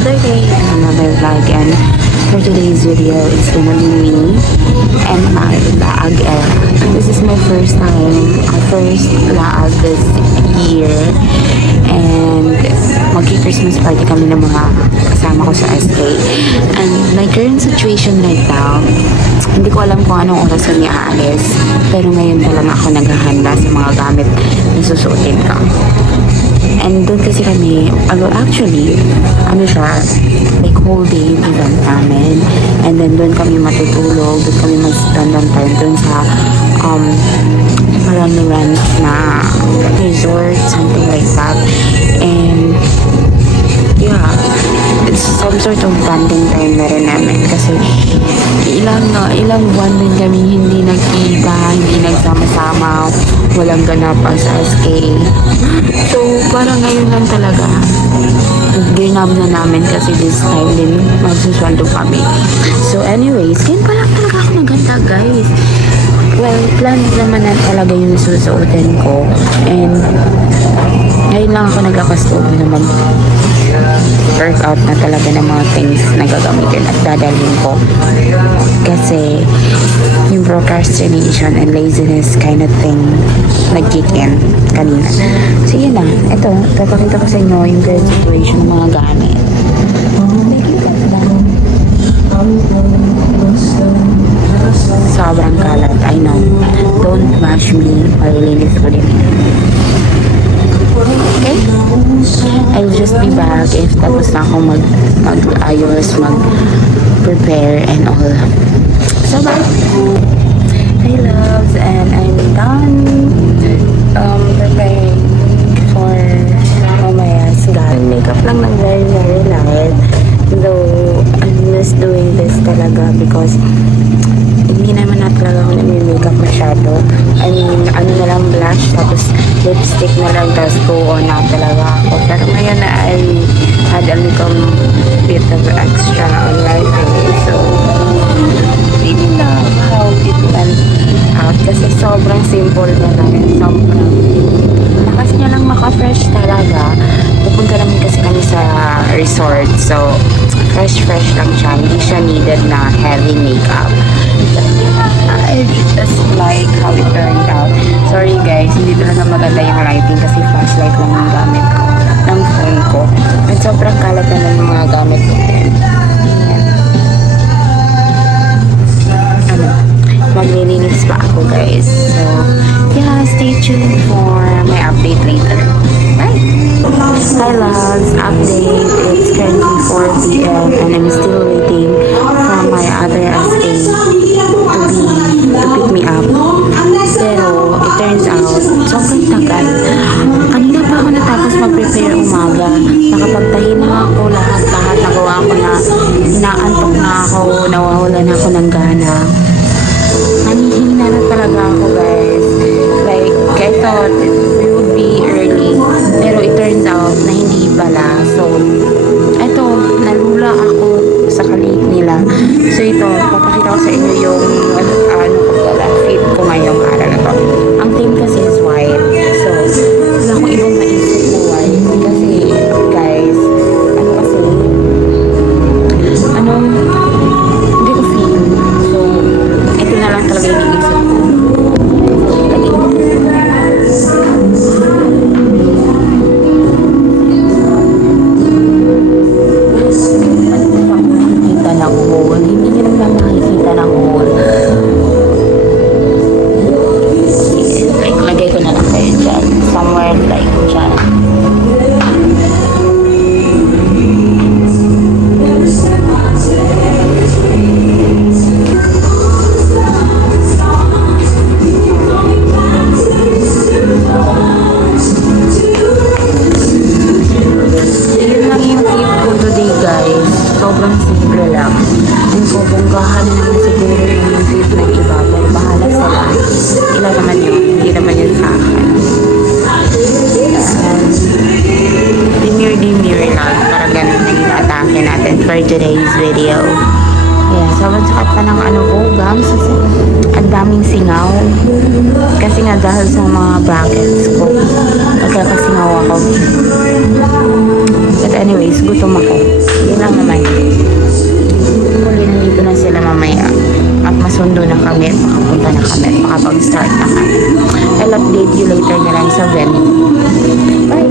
another day and another vlog, and for today's video it's gonna be me and my laag era. This is my first time, first laag this year, and magki-Christmas party kami ng mga kasama ko sa SK. And my current situation right now, hindi ko alam kung anong oras kami aalis, pero ngayon pa lang ako naghahanda sa mga gamit na susuotin ko. And doon kasi kami, actually, ano siya, like whole day event namin. And then doon kami matutulog, doon kami mag-spend ng time doon sa parang rent na resort, something like that. And yeah, it's some sort of bonding time na rin namin kasi ilang buwan din kami hindi nagkita, hindi nagsama-sama, walang ganap sa SK. So parang ngayon lang talaga ginab na namin kasi this time din magsusweldo kami. So anyways, ngayon pa lang talaga ako naganda, guys. Well, plan naman na talaga yung susuotin ko, and ngayon lang ako naglakas-loob na workout na talaga ng mga things na gagamitin at dadalhin ko kasi yung procrastination and laziness kind of thing nag-kick in kanina. So yun na, ito, papakita ko sa inyo yung current situation ng mga gamit. Sobrang kalat, I know. Don't bash me, malilinis ko din. Okay? I'll just be back if tapos na ako mag-ayos, mag-prepare and all. So bye! Hey loves, and I'm done preparing for mamaya's God. Makeup lang ng very very light, though I miss doing this talaga because hindi naman na talaga ako nag-makeup masyado. I mean, ano na lang, blush, tapos lipstick na lang, tapos go on na talaga ako. Pero ngayon na I had a little bit of extra on my face. So, really love how it went out. Kasi sobrang simple na lang. Sobrang lakas niya lang maka-fresh talaga. Pupunta namin kasi kami sa resort. So, fresh lang siya. Hindi siya needed na heavy makeup. I just like how it turned out. Sorry guys, hindi talaga maganda yung lighting kasi flashlight lang yung gamit ko ng phone ko. At sobrang kalat na lang yung mga gamit ko. Maglilinis pa ako guys. So, yeah, stay tuned for my update later. Bye! Hi loves, update. It's currently 4 p.m. and I'm still waiting for my other SK to pick me up. Pero, it turns out, sobrang tagal. Kanina pa ako natapos mag-prepare umaga. Nakapagtahi na ako lahat nagawa ko na. Inaantok na ako, nawawala na ako ng gana. Nanihina na talaga ako guys. Like, I thought we would be early. Pero it turns out na hindi pala. So, eto, nalula ako sa kalit nila. So ito, papakita ko sa inyo yung fit ko ngayong araw na to. Ang theme kasi is white. So, wala akong ibang maisip na white. Kasi, guys, hindi ko feel. So, ito na lang talaga yung iisip ko. Sobrang simple lang. Yung bubunggahan naman siguro yung fit ng iba. Pero bahala sila. Ilan naman yun. Hindi naman yun sa akin. Demure lang. Parang ganun na yung atake natin for today's video. Yeah, sobrang sakat pa ng gums. Ang daming singaw. Kasi nga dahil sa mga brackets ko, nagkakasingaw ako. But anyways, gutom ako. mag-start na kami. I'll update you later na lang sa venue. Bye!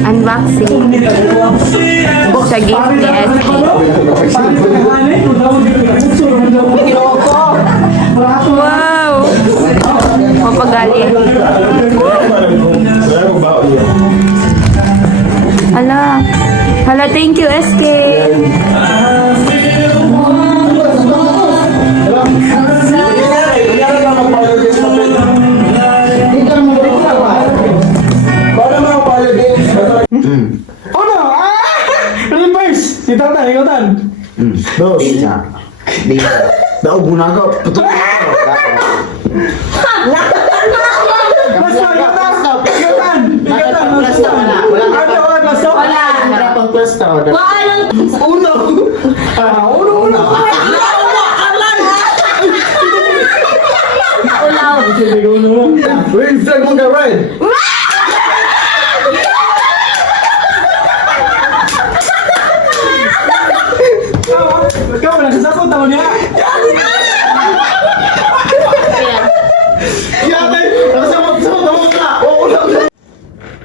Unboxing sa gift ni SK. Wow! Mapagali. Hala, thank you SK. Si Tata, ikutan. Dos. Di. Daw guna ko. Putok. Wait, flag mo ka ride. Ikaw wala sasakot tao niya. Yate, sama ka.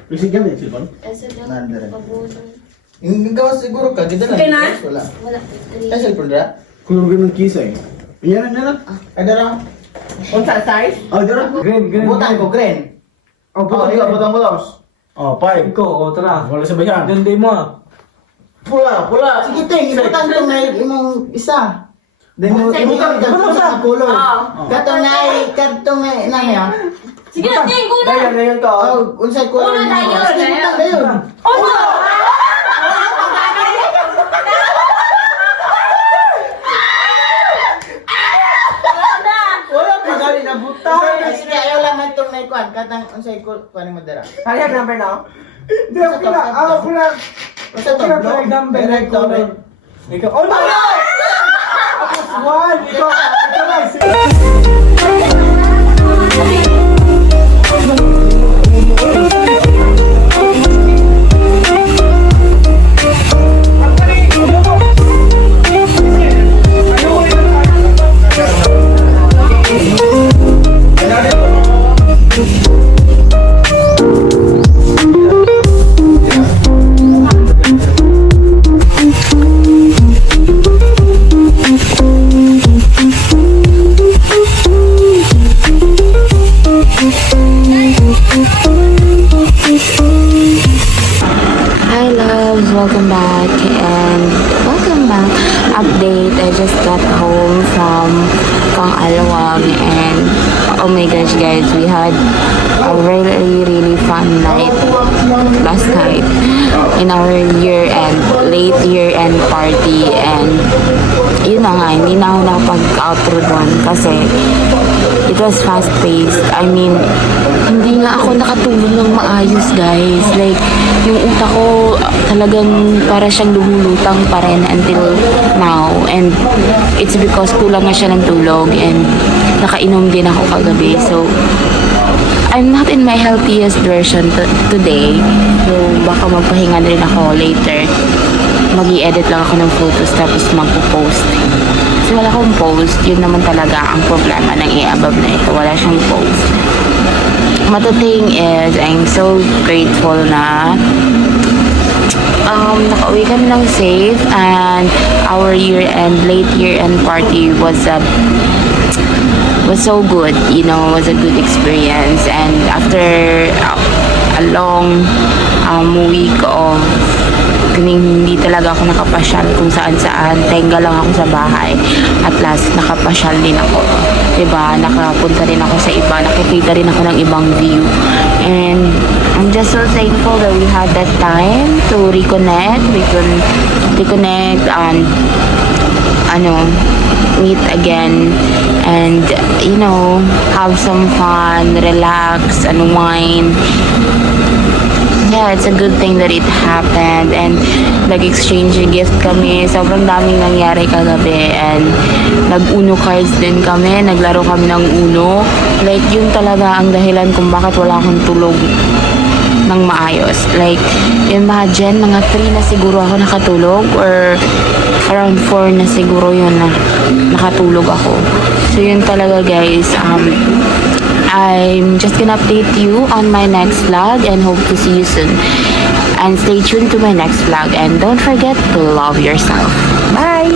Kasi gamit sila. Ikaw siguro ka kita lang. Wala. Ay cellphone dra. Kulog ng kisa eh. Yan na lang. Ada ra. Unsa size? Oh, dra. Green. Butang ko green. Oh, butang mo daws. Oh, 5 ko. O, tara. Wala sabayan. Ganda mo ah. Pula. Sige, ting, ibutang ko na imong isa. Demo ibutang ka sa color. Katong na niya. Sige na, tingin ko na. Dayon ko. Oh, unsay color? Una dayon. Ibutang dayon. Una! Wala pa gali na butang. Sige, ayaw lang man tong naikuan katang unsay kuan mo dira. Kaya number na? Hindi, okay na. Okay na. Basta to. Okay na pala dumbbell. Direct to. Ikaw. Oh, no! Tapos one. Ikaw guys. Hi loves, welcome back update. I just got home from Alawang and oh my gosh guys, we had a really fun night last night in our late year-end party, and yun na nga, hindi na ako nakapag-outro doon kasi it was fast-paced. I mean, hindi nga ako nakatulog ng maayos guys. Like, yung utak ko talagang para siyang lumulutang pa rin until now, and it's because kulang na siya ng tulog and nakainom din ako kagabi. So, I'm not in my healthiest version today. So, baka magpahinga na rin ako later. Mag-i-edit lang ako ng photos tapos magpo-post. Kasi wala akong post. Yun naman talaga ang problema ng i-above na ito. Wala siyang post. But the thing is, I'm so grateful na nakauwi kami ng safe, and our late year-end party was so good, was a good experience. And after a long week of hindi talaga ako nakapasyal kung saan-saan, tenga lang ako sa bahay, at last nakapasyal din ako, diba? Nakapunta rin ako sa iba, nakikita rin ako ng ibang view, and I'm just so thankful that we had that time to reconnect. We can reconnect and meet again, and have some fun, relax, unwind. Yeah, it's a good thing that it happened, and nag-exchange gift kami. Sobrang daming nangyari kagabi, and nag-uno cards din kami. Naglaro kami ng uno. Like, yun talaga ang dahilan kung bakit wala akong tulog ng maayos. Like, imagine, mga 3 na siguro ako nakatulog, or around 4 na siguro yun na nakatulog ako. So, yun talaga, guys. I'm just gonna update you on my next vlog, and hope to see you soon. And stay tuned to my next vlog, and don't forget to love yourself. Bye!